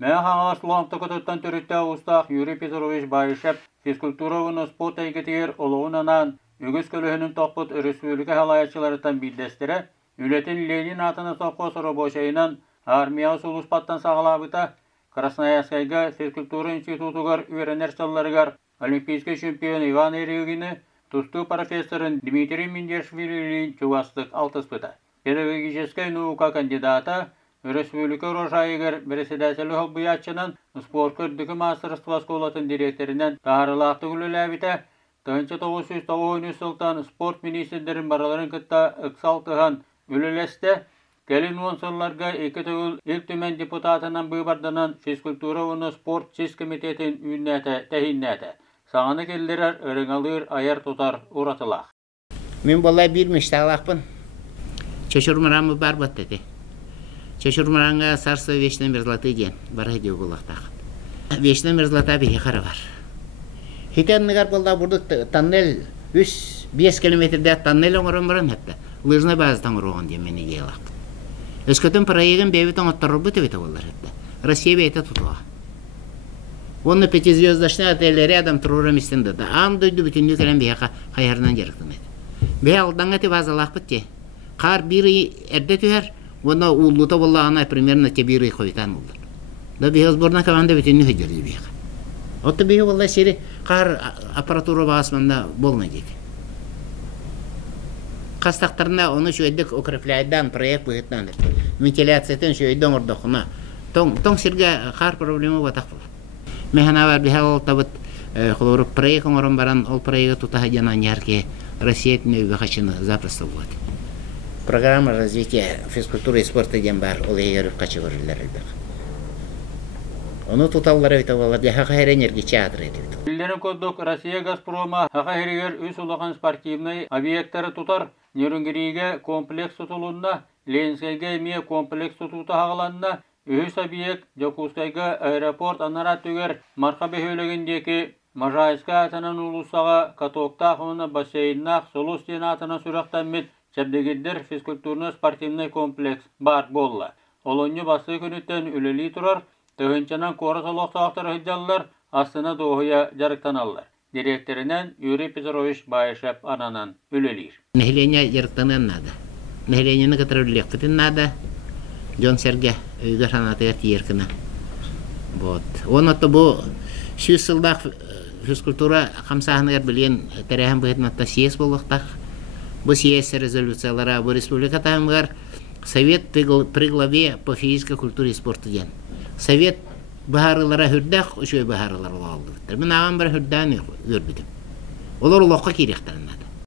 Mä hangalas luomtakotuttan törüttää ustaaq Yuri Petrovich Bayşep fizkulturavını sport eygetiyer oluğunanan Ügüskölühünün toqput Respublika halayatçılarıdan bildestire Ületin Lenin atını sopqos roboşayınan armiya suluspattan sağlabıta Krasnoyarskayga fizkultura institutugar ürener çallarıgar Olimpiyske şampiyon Ivan Erigini tustu professorun Dmitri Mindeshvili'nin çuvastık altıspıta. Pedagogическая наука кандидата Республика Рожайгар председателі Холбуячынан спорт көрдігі мастерство сколатын директорынан тағарылақты күліләбіті 1993 жылдан спорт министрлерін бараларын кітта ұқсалтыған үлілесті келін онсылларға екі түгіл ел түмен депутатынан бұйбардынан физкультура оны спорт чиз комитетін үйіннәті тәхіннәті. Сағаны келдерер ұрыңалыр аяр тұтар ұратылақ. Мен болай бір мештағылақпын. Чешурмарамы бар бат деді. Чешурмаранға Царство Вечной Мерзлоты ден бара деу болақтақ. Вечной Мерзлота бейі қара бар. Хитеннігар болда бұрды тоннель 5 километрде тоннель оңырын барам әпті. Лыжны базы таңыр оған ден мені кейлақ. Өскөтін проегін бейбі тоңыттырыр бұты бейті олар әпті. Россия бейті тұтуға. Оны 5-звездочный отель рядом тұрурам істінді. Ам дөйді бүтінді кәлем бейі қайарынан жеріктім еді. Бей алдан әті базалақ бітте. Қар бірі әрді түхер, оны ұллыта болағына примерно те бірі қойтан олды. Да бейіз бұрна каванда бүтінді хөйдерді бейіға. Отты бейі олай сері қар аппаратура бағасманда болмай дейді. Қастақтарына оны шөйдік укрепляйдан проект бұғытнан деді. Вентиляциятын шөйдің ұрдықына. Тоң серге қар проблемы батақ бұл. Механа бар бейі алта бұд құлырып проектің орын баран ол проекті тұтаға жанан ярке Россия етіне өбі қачыны запросто болады. Программа развития физкультуры и спорта ден бар, ол егеріп қачы көрілер әлбек. Оны тұталары өйтаваларды хақа әренерге чаадыр едіп. Билдерін көддік Россия Газпрома хақа әрегер өз олаған спортивный объекттары тұтар, Нерінгеріге комплекс тұтылуына, Ленскайға ме комплекс тұтуты хағаланына, өз объект Жокускайға аэропорт анарат түгер марқа бөхөлігіндегі Можайска атынан ұлысаға катоқта қымына бассейннақ солус ден атына сұрақтан мет Чәбдегендер физкультурно-спортивный комплекс бар болла. Олонью басы күніттен үлелі тұрар, төгінчанан қоры солықтақтар хүддалылар, астына доғыя жарықтаналылар. Директорынан Юрий Петрович Байшеп ананан үлелер. Нәхелене жарықтанан нады. Нәхеленені кітір үлелек бітін нады. Жон Серге өйгі санатыға тиеркіні. Оныты бұл шүйіз сылдақ физкультура қамсағынығар білген тәрәхін бұғытматта сиес болуқтақ. Бұл съезд резолюциялары бұл республиката ғар совет при главе по физической культуре и спорту ден. Совет бағарылара хүрдәқ, үшөй бағарылар олалды. Мен ағам бір хүрдәні өрбідім. Олар олаққа керектарынады.